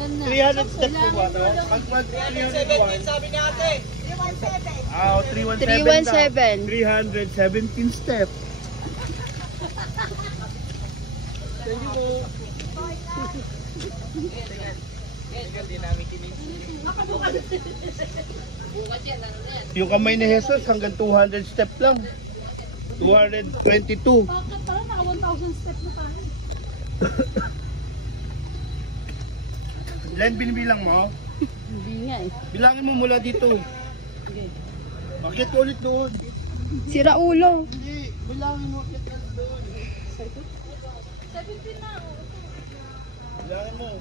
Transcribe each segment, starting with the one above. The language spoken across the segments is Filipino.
300 step po ba ito? Mag 301. Sabi ni ate. 317. Ah, 317. 317 step. Thank you po. Yung kamay ni Jesus hanggang 200 step lang. 222. Bakit parang naka 1,000 step na tayo? Len, binibilang mo? Hindi nga eh. Bilangin mo mula dito. Okay. Bakit ulit doon? Sira ulo. Hindi, bilangin mo bakit ulit doon. 17 na. Bilangin mo.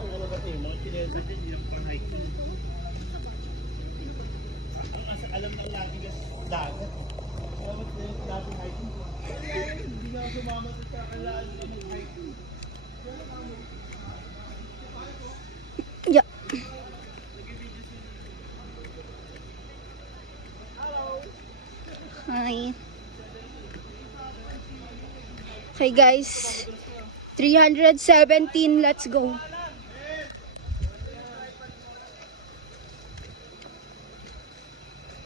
Ang ano kasi, mga kinesa din yung pang-hiking. Alam na lagi ka dagat. Salamat na yung dating hiking. Hindi na ako sumama sa kakalaan na mag-hiking. Yeah. Hi. Okay guys. 317, let's go.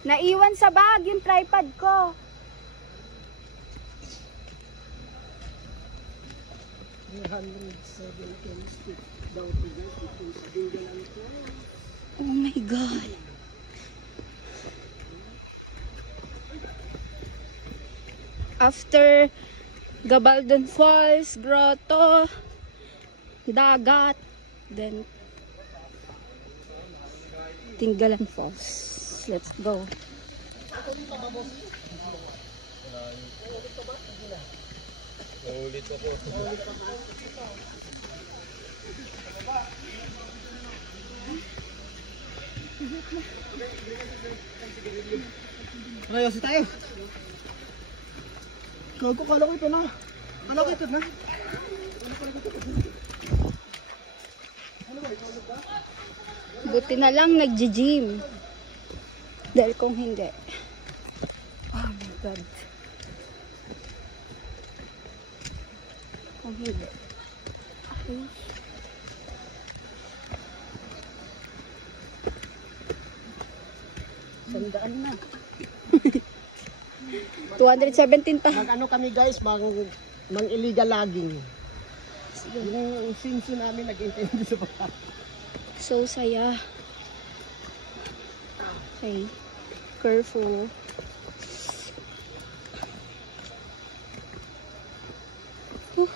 Naiwan sa bag yung tripod ko. Oh my God. After Gabaldon Falls, Grotto, dagat, then Tinggalan Falls. Let's go. Ulit ako. Ayos tayo. Kala ko ito na. Kala ko ito na. Buti na lang nag-gym. Dahil kung hindi. Oh my God. Kung hindi. Okay. Sandaan na. 217 pa. Mag-ano kami guys, mang-illegal logging. Yung sinso namin nag-intindi sa baka. So saya. Okay. Careful. Whew.